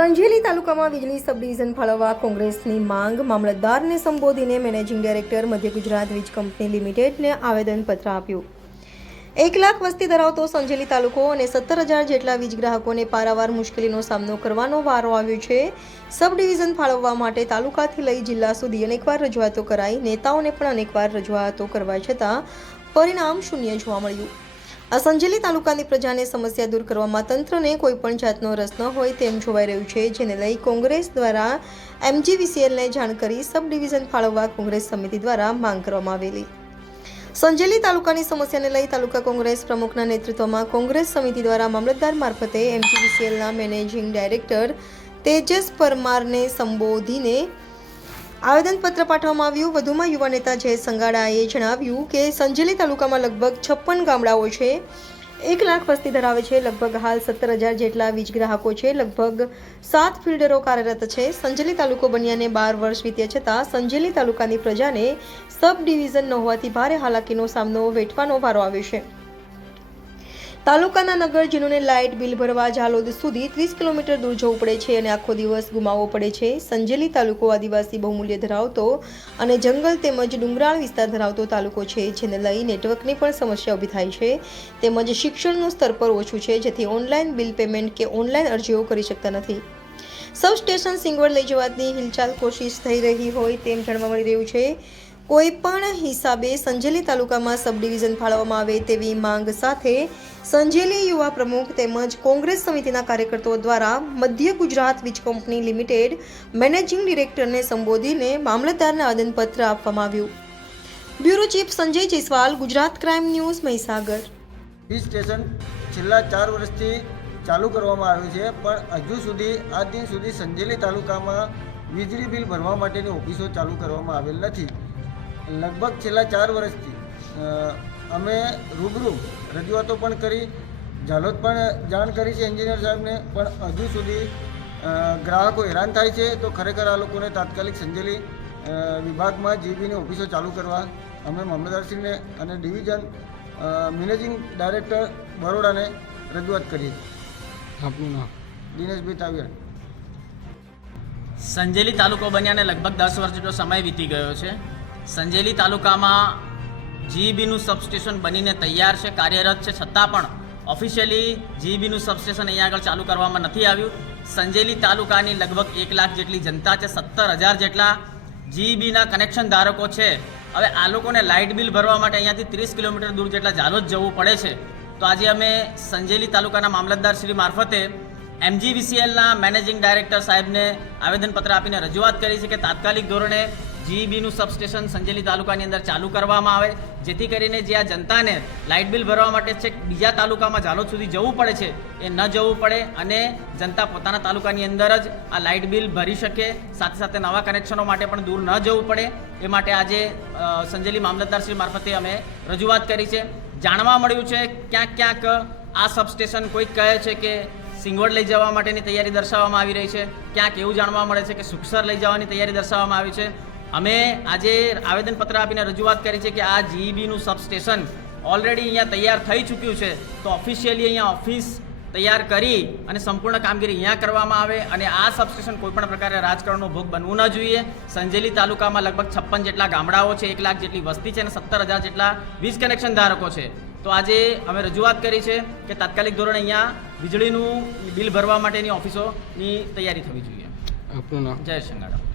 સંજેલી તાલુકામાં વીજળી સબ ડિવિઝન ફાળવવા કોંગ્રેસની માંગ. મામલતદારને સંબોધીને મેનેજિંગ ડાયરેક્ટર મધ્ય ગુજરાત વીજ કંપની લિમિટેડને આવેદનપત્ર આપ્યું. એક લાખ વસ્તી ધરાવતો સંજેલી તાલુકો અને સત્તર હજાર જેટલા વીજ ગ્રાહકોને પારાવાર મુશ્કેલીનો સામનો કરવાનો વારો આવ્યો છે. સબ ડિવિઝન ફાળવવા માટે તાલુકાથી લઈ જિલ્લા સુધી અનેકવાર રજૂઆતો કરાઈ. નેતાઓને પણ અનેકવાર રજૂઆતો કરવા છતાં પરિણામ શૂન્ય જોવા મળ્યું. આ તાલુકાની પ્રજાને સમસ્યા દૂર કરવામાં તંત્રને કોઈ પણ જાતનો રસ ન હોય તેમ જોવાઈ રહ્યું છે, જેને લઈ કોંગ્રેસ દ્વારા એમજીવીસીએલને જાણ કરી સબ ડિવિઝન ફાળવવા કોંગ્રેસ સમિતિ દ્વારા માંગ કરવામાં આવેલી. સંજેલી તાલુકાની સમસ્યાને લઈ તાલુકા કોંગ્રેસ પ્રમુખના નેતૃત્વમાં કોંગ્રેસ સમિતિ દ્વારા મામલતદાર મારફતે એમજીવીસીએલના મેનેજિંગ ડાયરેક્ટર તેજસ પરમારને સંબોધીને આવેદનપત્ર પાઠવવામાં આવ્યું. વધુમાં યુવા નેતા જય સંગાડાએ જણાવ્યું કે સંજેલી તાલુકામાં લગભગ છપ્પન ગામડાઓ છે. એક લાખ વસ્તી ધરાવે છે. લગભગ હાલ સત્તર હજાર જેટલા વીજ ગ્રાહકો છે. લગભગ સાત ફિલ્ડરો કાર્યરત છે. સંજેલી તાલુકો બન્યાને બાર વર્ષ વીત્યા છતાં સંજેલી તાલુકાની પ્રજાને સબ ડિવિઝન ન હોવાથી ભારે હાલાકીનો સામનો વેઠવાનો વારો આવ્યો છે. તાલુકાના નગરજનોને લાઇટ બિલ ભરવા ઝાલોદ સુધી ત્રીસ કિલોમીટર દૂર જવું પડે છે અને આખો દિવસ ગુમાવવો પડે છે. સંજેલી તાલુકો આદિવાસી બહુમૂલ્ય ધરાવતો અને જંગલ તેમજ ડુંગરાળ વિસ્તાર ધરાવતો તાલુકો છે, જેને લઈ નેટવર્કની પણ સમસ્યા ઊભી થાય છે. તેમજ શિક્ષણનું સ્તર પર ઓછું છે, જેથી ઓનલાઈન બિલ પેમેન્ટ કે ઓનલાઈન અરજીઓ કરી શકતા નથી. સબ સ્ટેશન સિંગવડ લઈ જવાની હિલચાલ કોશિશ થઈ રહી હોય તેમ જાણવા મળી રહ્યું છે. કોઈ પણ હિસાબે સંજેલી તાલુકામાં સબ ડિવિઝન ફાળવવામાં આવે તેવી માંગ સાથે સંજેલી યુવા પ્રમુખ તેમજ કોંગ્રેસ સમિતિના કાર્યકર્તાઓ દ્વારા મધ્ય ગુજરાત વીજ કંપની લિમિટેડ મેનેજિંગ ડિરેક્ટરને સંબોધીને મામલતદારને આવેદનપત્ર આપવામાં આવ્યું. Bureau chief Sanjay Jaiswal, Gujarat crime news Mahisagar. Hill station છેલ્લા ચાર વર્ષથી ચાલુ કરવામાં આવ્યું છે, પણ હજુ સુધી આજ દિન સુધી સંજેલી તાલુકામાં વીજળી બિલ ભરવા માટેની ઓફિસો ચાલુ કરવામાં આવેલ નથી. લગભગ છેલ્લા ચાર વર્ષથી અમે રૂબરૂ રજૂઆતો પણ કરી જાલોદ પણ જાણ કરી છે એન્જિનિયર સાહેબને પણ હજુ સુધી ગ્રાહકો હેરાન થાય છે તો ખરેખર આ લોકોને તાત્કાલિક સંજેલી વિભાગમાં જીબીની ઓફિસો ચાલુ કરવા અમે મામલતદારશ્રીને અને ડિવિઝન મેનેજિંગ ડાયરેક્ટર બરોડાને રજૂઆત કરી આપનું નામ? દિનેશભાઈ તાવિયા. સંજેલી તાલુકો બન્યાને લગભગ દસ વર્ષ જેટલો સમય વીતી ગયો છે. સંજેલી તાલુકામાં જીઈબીનું સબસ્ટેશન બનીને તૈયાર છે, કાર્યરત છે. છતાં પણ ઓફિશિયલી જીઈબીનું સબસ્ટેશન અહીંયા આગળ ચાલુ કરવામાં નથી આવ્યું. સંજેલી તાલુકાની લગભગ એક લાખ જેટલી જનતા છે, સત્તર હજાર જેટલા જીઈબીના કનેક્શન ધારકો છે. હવે આ લોકોને લાઇટ બિલ ભરવા માટે અહીંયાથી ત્રીસ કિલોમીટર દૂર જેટલા ઝાલોદ જવું પડે છે. તો આજે અમે સંજેલી તાલુકાના મામલતદાર શ્રી મારફતે એમજીવીસીએલના મેનેજિંગ ડાયરેક્ટર સાહેબને આવેદનપત્ર આપીને રજૂઆત કરી છે કે તાત્કાલિક ધોરણે જીઈબીનું સબસ્ટેશન સંજેલી તાલુકાની અંદર ચાલુ કરવામાં આવે, જેથી કરીને જે આ જનતાને લાઇટ બિલ ભરવા માટે છે બીજા તાલુકામાં ઝાલોદ સુધી જવું પડે છે, એ ન જવું પડે અને જનતા પોતાના તાલુકાની અંદર જ આ લાઇટ બિલ ભરી શકે. સાથે સાથે નવા કનેક્શનો માટે પણ દૂર ન જવું પડે. એ માટે આજે સંજેલી મામલતદારશ્રી મારફતે અમે રજૂઆત કરી છે. જાણવા મળ્યું છે ક્યાંક ક્યાંક આ સબસ્ટેશન કોઈક કહે છે કે સિંગવડ લઈ જવા માટેની તૈયારી દર્શાવવામાં આવી રહી છે. ક્યાંક એવું જાણવા મળે છે કે સુખસર લઈ જવાની તૈયારી દર્શાવવામાં આવી છે. અમે આજે આવેદનપત્ર આપીને રજૂઆત કરી છે કે આ જીઈબીનું સબસ્ટેશન ઓલરેડી અહીંયા તૈયાર થઈ ચૂક્યું છે. તો ઓફિશિયલી અહીંયા ઓફિસ તૈયાર કરી અને સંપૂર્ણ કામગીરી અહીંયા કરવામાં આવે અને આ સબસ્ટેશન કોઈપણ પ્રકારે રાજકારણનો ભોગ બનવું ન જોઈએ. સંજેલી તાલુકામાં લગભગ છપ્પન જેટલા ગામડાઓ છે એક લાખ જેટલી વસ્તી છે અને સત્તર હજાર જેટલા વીજ કનેક્શન ધારકો છે. તો આજે અમે રજૂઆત કરી છે કે તાત્કાલિક ધોરણે અહીંયા વીજળીનું બિલ ભરવા માટેની ઓફિસોની તૈયારી થવી જોઈએ. આપનું નામ? જય સંગાડા